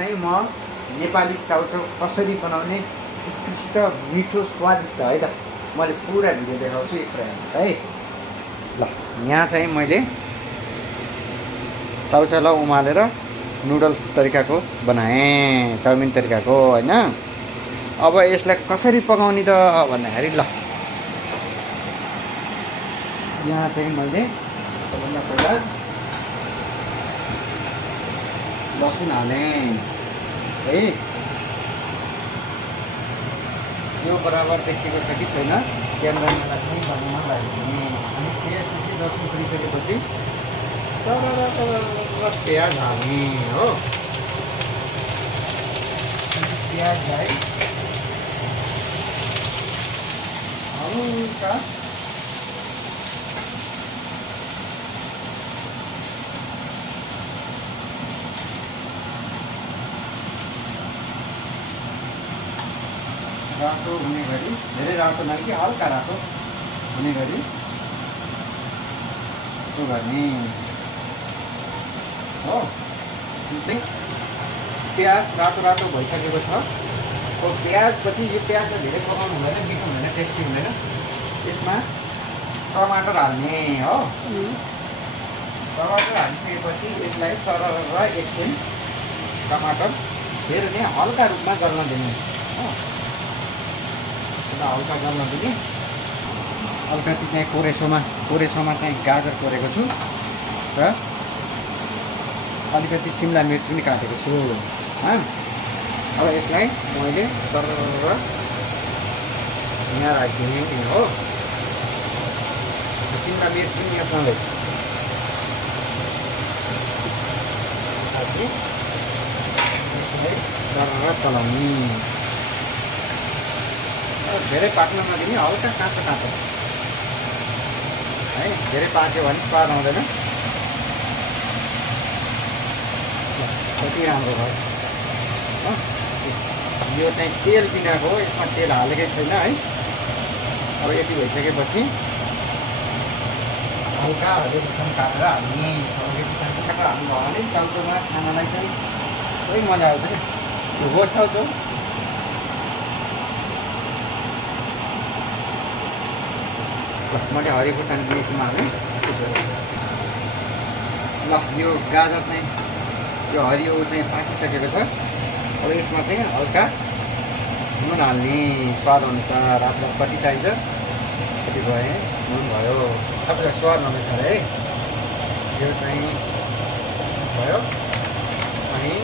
चाहिँ म नेपाली चाउचाउ कसरी बनाउने उत्कृष्ट मिठो स्वादिष्ट है त मैले पुरा भिडियो देखाउँछु एक प्रयास है। ल यहाँ चाहिँ मैले चाउचाउलाई उमालेर नुडल्स तरिकाको बनाएँ, चाउमिन तरिकाको होइन। अब यसलाई कसरी पकाउने त भन्दाखेरि ल यहाँ चाहिँ मैले सबभन्दा पहिला लसुन हालेँ है। यो बराबर देखेको छ कि छैन क्यामेराम्यानलाई पनि बनाउन लाग्ने। अनि त्यसपछि लसुन फुलिसकेपछि सरर प्याज हाल्ने हो। प्याजलाई हल्का रातो हुने गरी, धेरै रातो नभए कि हल्का रातो हुने गरी यसो गर्ने हो। चाहिँ प्याज रातो रातो भइसकेको छ। प्याजपछि यो प्याजलाई धेरै पकाउनु हुँदैन, मिठो हुँदैन, टेस्टी हुँदैन। यसमा टमाटर हाल्ने हो। टमाटर हालिसकेपछि यसलाई सरर एकछिन टमाटर फेरि नै हल्का रूपमा गर्न दिने हो। हल्का गर्न दिने। अलिकति चाहिँ कोरेसोमा चाहिँ गाजर कोरेको छु र अलिकति सिमला मिर्च पनि काटेको छु। अब यसलाई मैले सरर यहाँ राखिदिने हो। सिमला मिर्च पनि यहाँसँगै राखी यसलाई सरर चलाउने। धेरै पाक्न नदिने, हल्का काँचो काँचो है। धेरै पाक्यो भने स्वाद आउँदैन। कति राम्रो भयो। यो चाहिँ तेल बिनाको हो, यसमा तेल हालेकै छैन है। अब यति भइसकेपछि हल्का हरियो खुर्सानी काटेर हाल्ने। हरियो खुर्सानी काटेर हाल्नुभयो भने चाउचाउमा खानालाई चाहिँ सही मजा आउँछ नि। यो हो चाउचाउ। मैले हरियो खुर्सानी पनि यसमा हालेँ। ल यो गाजर चाहिँ यो हरियो चाहिँ पाकिसकेको छ। अब यसमा चाहिँ हल्का नुन हाल्ने स्वाद अनुसार। आफूलाई कति चाहिन्छ कति भयो नुन भयो आफूलाई स्वाद अनुसार है। यो चाहिँ भयो। अनि